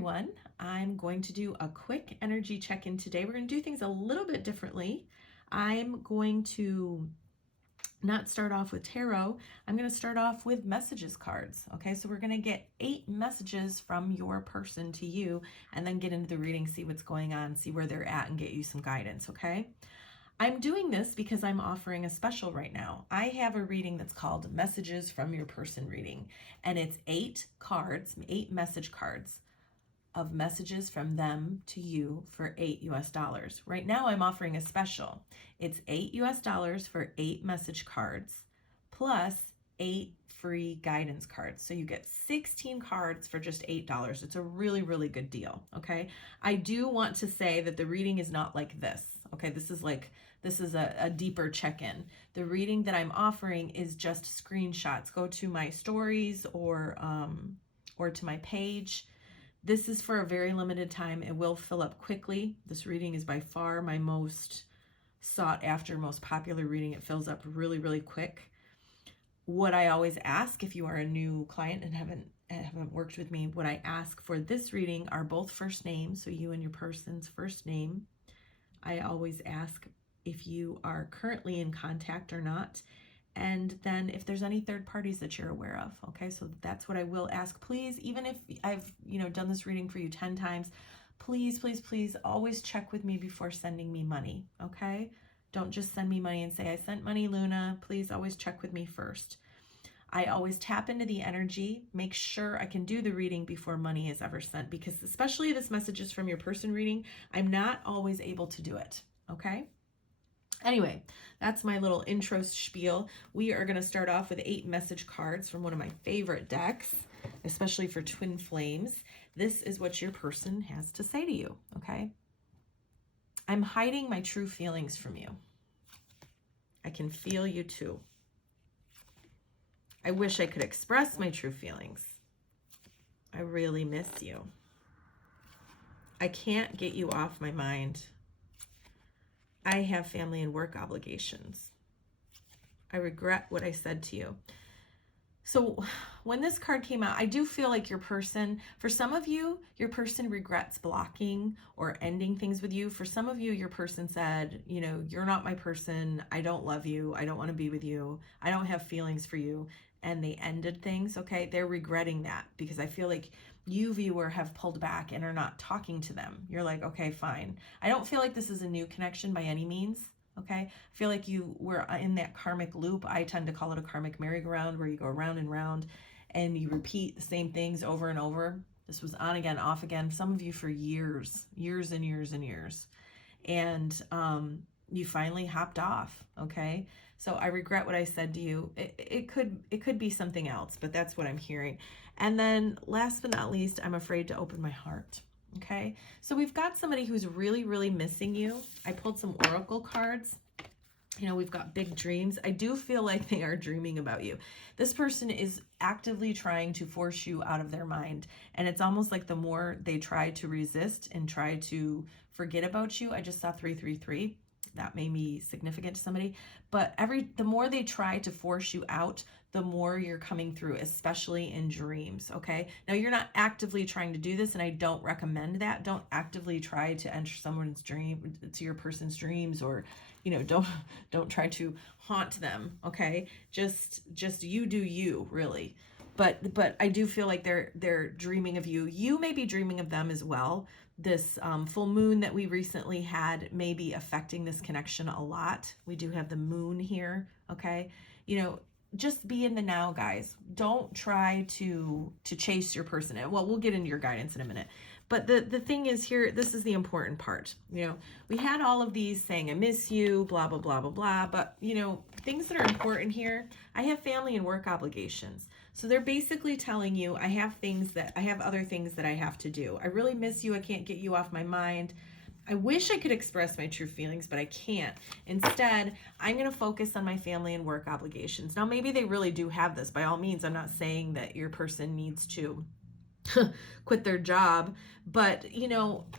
everyone. I'm going to do a quick energy check-in today. We're going to do things a little bit differently. I'm going to not start off with tarot. I'm going to start off with messages cards. Okay, so we're going to get 8 messages from your person to you and then get into the reading, see what's going on, see where they're at, and get you some guidance. Okay, I'm doing this because I'm offering a special right now. I have a reading that's called Messages from Your Person reading, and it's 8 cards, 8 message cards of messages from them to you for $8 US. Right now I'm offering a special. It's $8 US for 8 message cards plus 8 free guidance cards. So you get 16 cards for just $8. It's a really, really good deal. Okay. I do want to say that the reading is not like this. Okay. This is a deeper check-in. The reading that I'm offering is just screenshots. Go to my stories or to my page. This is for a very limited time. It will fill up quickly. This reading is by far my most sought after, most popular reading. It fills up really, really quick. What I always ask, if you are a new client and haven't worked with me, what I ask for this reading are both first names, so you and your person's first name. I always ask if you are currently in contact or not, and then if there's any third parties that you're aware of. Okay, so that's what I will ask. Please, even if I've done this reading for you 10 times, please always check with me before sending me money. Okay, don't just send me money and say I sent money, Luna. Please always check with me first. I always tap into the energy, make sure I can do the reading before money is ever sent, because especially this Messages from Your Person reading, I'm not always able to do it. Okay, anyway, that's my little intro spiel. We are going to start off with 8 message cards from one of my favorite decks, especially for twin flames. This is what your person has to say to you, okay? I'm hiding my true feelings from you. I can feel you too. I wish I could express my true feelings. I really miss you. I can't get you off my mind. I have family and work obligations. I regret what I said to you. So when this card came out, I do feel like your person, for some of you, your person regrets blocking or ending things with you. For some of you, your person said, you're not my person. I don't love you. I don't want to be with you. I don't have feelings for you. And they ended things. Okay. They're regretting that because I feel like you, viewer, have pulled back and are not talking to them. You're like, okay, fine. I don't feel like this is a new connection by any means. Okay. I feel like you were in that karmic loop. I tend to call it a karmic merry-go-round, where you go round and round and you repeat the same things over and over. This was on again, off again. Some of you for years and years and years. And you finally hopped off. Okay. So I regret what I said to you. It could be something else, but that's what I'm hearing. And then last but not least, I'm afraid to open my heart. Okay. So we've got somebody who's really, really missing you. I pulled some oracle cards. We've got big dreams. I do feel like they are dreaming about you. This person is actively trying to force you out of their mind. And it's almost like the more they try to resist and try to forget about you. I just saw 333. That may be significant to somebody, but the more they try to force you out, the more you're coming through, especially in dreams. Okay. Now you're not actively trying to do this, and I don't recommend that. Don't actively try to enter someone's dream, to your person's dreams, or, don't try to haunt them. Okay. Just you do you, really. But I do feel like they're dreaming of you. You may be dreaming of them as well. This full moon that we recently had may be affecting this connection a lot. We do have the moon here, okay? Just be in the now, guys. Don't try to chase your person. Well, we'll get into your guidance in a minute. But the thing is here, this is the important part. We had all of these saying, I miss you, blah, blah, blah, blah, blah. But, things that are important here, I have family and work obligations. So they're basically telling you, I have other things that I have to do. I really miss you. I can't get you off my mind. I wish I could express my true feelings, but I can't. Instead, I'm going to focus on my family and work obligations. Now, maybe they really do have this. By all means, I'm not saying that your person needs to quit their job, but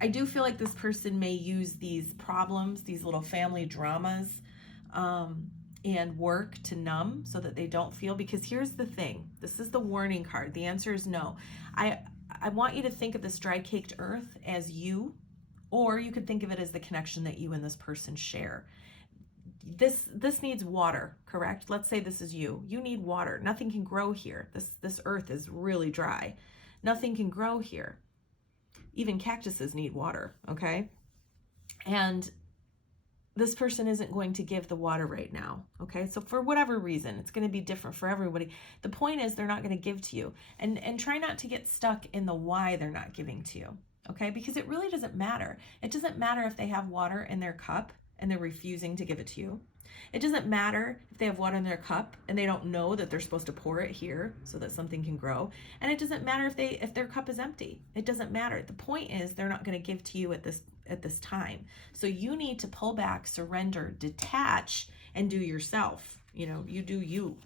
I do feel like this person may use these problems, these little family dramas, and work to numb so that they don't feel, because here's the thing. This is the warning card. The answer is no. I want you to think of this dry caked earth as you, or you could think of it as the connection that you and this person share. This needs water, correct? Let's say this is you. You need water. Nothing can grow here. This earth is really dry. Nothing can grow here. Even cactuses need water, okay? And this person isn't going to give the water right now, okay? So for whatever reason, it's going to be different for everybody. The point is they're not going to give to you. And try not to get stuck in the why they're not giving to you, okay? Because it really doesn't matter. It doesn't matter if they have water in their cup and they're refusing to give it to you. It doesn't matter if they have water in their cup and they don't know that they're supposed to pour it here so that something can grow. And it doesn't matter if their cup is empty. It doesn't matter. The point is they're not going to give to you at this time. So you need to pull back, surrender, detach, and do yourself. You do you.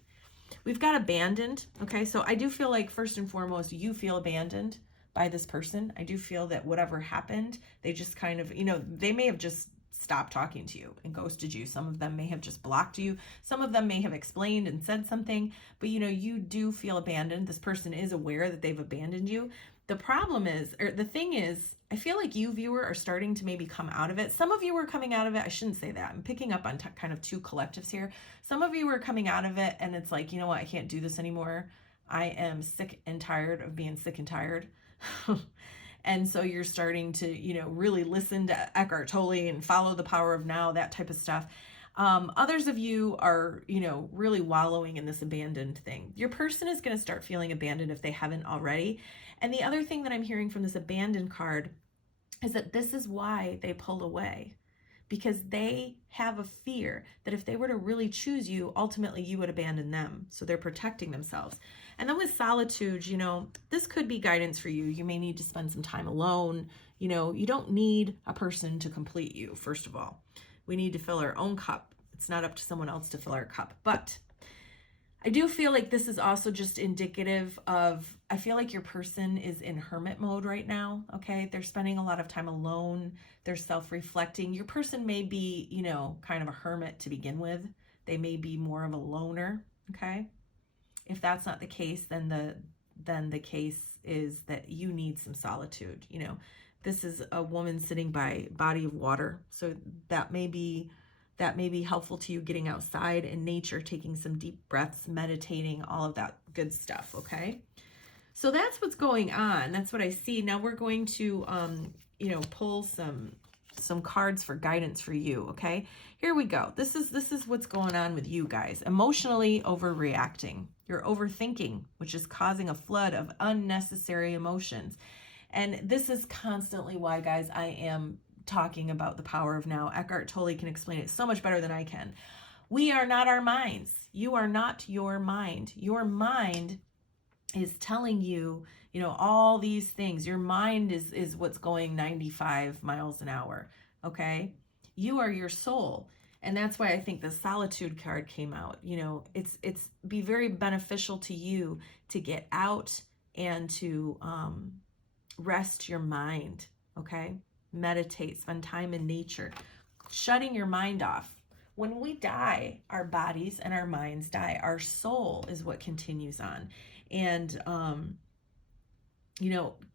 We've got abandoned. Okay, so I do feel like first and foremost, you feel abandoned by this person. I do feel that whatever happened, they just kind of, they may have just stopped talking to you and ghosted you. Some of them may have just blocked you. Some of them may have explained and said something, but you do feel abandoned. This person is aware that they've abandoned you. The problem is, or the thing is, I feel like you, viewer, are starting to maybe come out of it. Some of you are coming out of it. I shouldn't say that. I'm picking up on kind of two collectives here. Some of you are coming out of it and it's like, you know what? I can't do this anymore. I am sick and tired of being sick and tired. And so you're starting to, really listen to Eckhart Tolle and follow the power of now, that type of stuff. Others of you are, really wallowing in this abandoned thing. Your person is going to start feeling abandoned if they haven't already. And the other thing that I'm hearing from this abandoned card is that this is why they pull away. Because they have a fear that if they were to really choose you, ultimately you would abandon them. So they're protecting themselves. And then with solitude, this could be guidance for you. You may need to spend some time alone. You don't need a person to complete you, first of all. We need to fill our own cup. It's not up to someone else to fill our cup. But I do feel like this is also just indicative of, I feel like your person is in hermit mode right now, okay? They're spending a lot of time alone. They're self-reflecting. Your person may be, kind of a hermit to begin with. They may be more of a loner, okay? If that's not the case, then the case is that you need some solitude. This is a woman sitting by a body of water. So that may be helpful to you, getting outside in nature, taking some deep breaths, meditating, all of that good stuff, okay? So that's what's going on. That's what I see. Now we're going to, pull some cards for guidance for you, okay? Here we go. This is what's going on with you guys. Emotionally overreacting. You're overthinking, which is causing a flood of unnecessary emotions. And this is constantly why, guys, I am talking about the power of now. Eckhart Tolle can explain it so much better than I can. We are not our minds. You are not your mind. Your mind is telling you, all these things. Your mind is what's going 95 miles an hour, okay? You are your soul. And that's why I think the solitude card came out. It's be very beneficial to you to get out and to rest your mind, okay? Meditate, spend time in nature, shutting your mind off. When we die, our bodies and our minds die. Our soul is what continues on. And,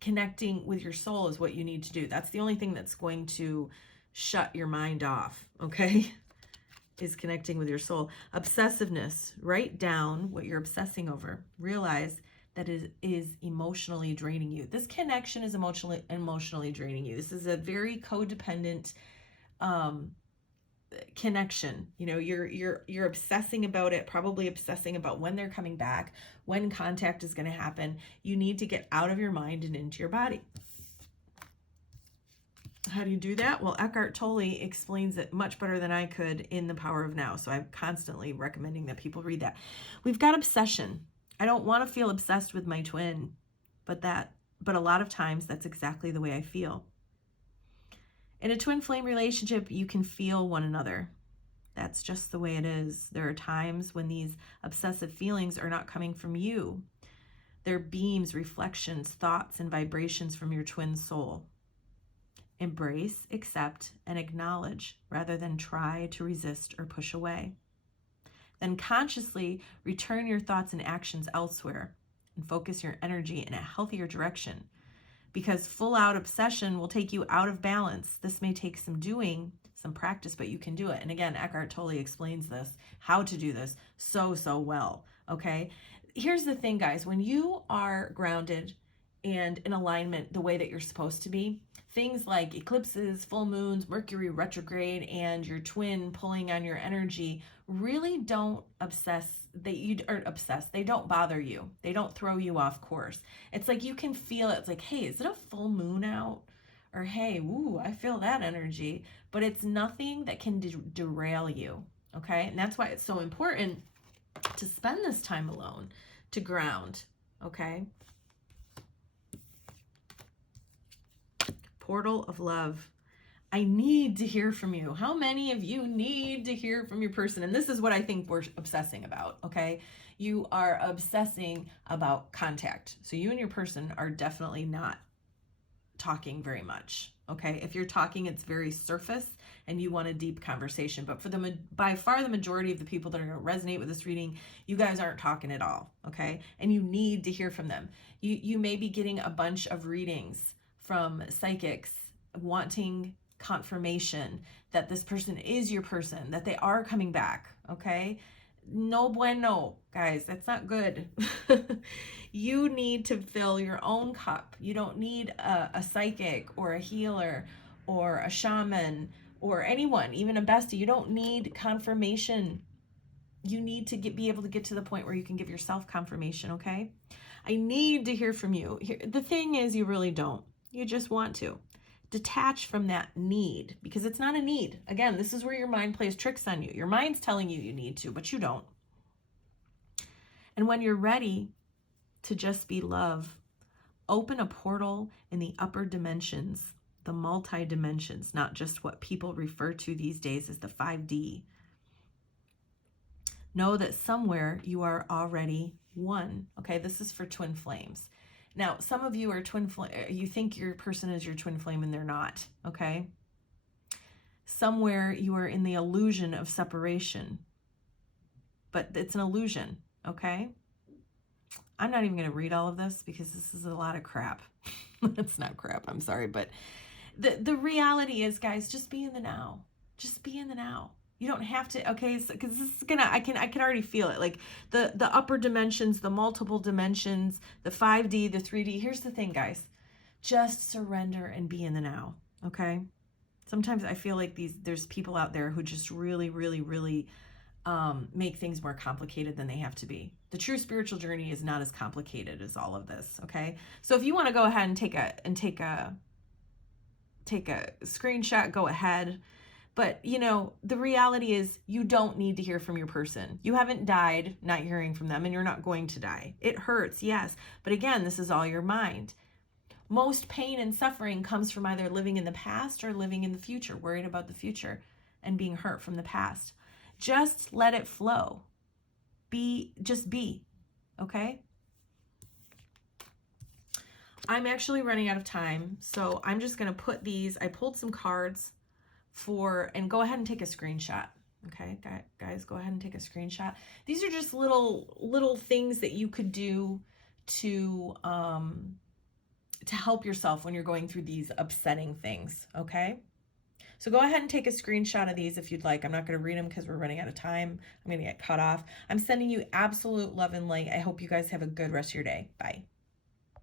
connecting with your soul is what you need to do. That's the only thing that's going to shut your mind off, okay? Is connecting with your soul. Obsessiveness, write down what you're obsessing over. Realize that it is emotionally draining you. This connection is emotionally draining you. This is a very codependent connection. You're obsessing about it, probably obsessing about when they're coming back, when contact is going to happen. You need to get out of your mind and into your body. How do you do that? Well, Eckhart Tolle explains it much better than I could in The Power of Now. So I'm constantly recommending that people read that. We've got obsession. I don't want to feel obsessed with my twin, but a lot of times that's exactly the way I feel. In a twin flame relationship, you can feel one another. That's just the way it is. There are times when these obsessive feelings are not coming from you. They're beams, reflections, thoughts, and vibrations from your twin soul. Embrace, accept, and acknowledge rather than try to resist or push away. Then consciously return your thoughts and actions elsewhere and focus your energy in a healthier direction. because full out obsession will take you out of balance. This may take some doing, some practice, but you can do it. And again, Eckhart Tolle explains this, how to do this so well, okay? Here's the thing, guys. When you are grounded and in alignment the way that you're supposed to be, things like eclipses, full moons, Mercury retrograde, and your twin pulling on your energy really don't they don't bother you. They don't throw you off course. It's like you can feel it. It's like, hey, is it a full moon out? Or hey, ooh, I feel that energy. But it's nothing that can derail you, okay? And that's why it's so important to spend this time alone, to ground, okay? Portal of love. I need to hear from you. How many of you need to hear from your person? And this is what I think we're obsessing about, okay? You are obsessing about contact. So you and your person are definitely not talking very much, okay? If you're talking, it's very surface and you want a deep conversation. But for by far the majority of the people that are going to resonate with this reading, you guys aren't talking at all, okay? And you need to hear from them. You may be getting a bunch of readings from psychics wanting confirmation that this person is your person, that they are coming back, okay? No bueno, guys, that's not good. You need to fill your own cup. You don't need a psychic or a healer or a shaman or anyone, even a bestie. You don't need confirmation. You need to be able to get to the point where you can give yourself confirmation, okay? I need to hear from you. The thing is, you really don't. You just want to. Detach from that need, because it's not a need. Again, this is where your mind plays tricks on you. Your mind's telling you need to, but you don't. And when you're ready to just be love, open a portal in the upper dimensions, the multi-dimensions, not just what people refer to these days as the 5D. Know that somewhere you are already one. Okay, this is for twin flames. Now, some of you are you think your person is your twin flame and they're not, okay? Somewhere you are in the illusion of separation, but it's an illusion, okay? I'm not even going to read all of this because this is a lot of crap. It's not crap, I'm sorry, but the reality is, guys, just be in the now. Just be in the now. You don't have to, okay, because this is gonna, I can already feel it. Like the upper dimensions, the multiple dimensions, the 5D, the 3D. Here's the thing, guys. Just surrender and be in the now, okay? Sometimes I feel like there's people out there who just really make things more complicated than they have to be. The true spiritual journey is not as complicated as all of this, okay? So if you want to go ahead and take a screenshot, go ahead. But, you know, the reality is you don't need to hear from your person. You haven't died not hearing from them, and you're not going to die. It hurts, yes. But again, this is all your mind. Most pain and suffering comes from either living in the past or living in the future, worried about the future and being hurt from the past. Just let it flow. Just be, okay? I'm actually running out of time, so I'm just going to put these. I pulled some cards and go ahead and take a screenshot. Okay, guys, go ahead and take a screenshot. These are just little things that you could do to help yourself when you're going through these upsetting things, okay? So go ahead and take a screenshot of these if you'd like. I'm not going to read them because we're running out of time. I'm going to get cut off. I'm sending you absolute love and light. I hope you guys have a good rest of your day. Bye.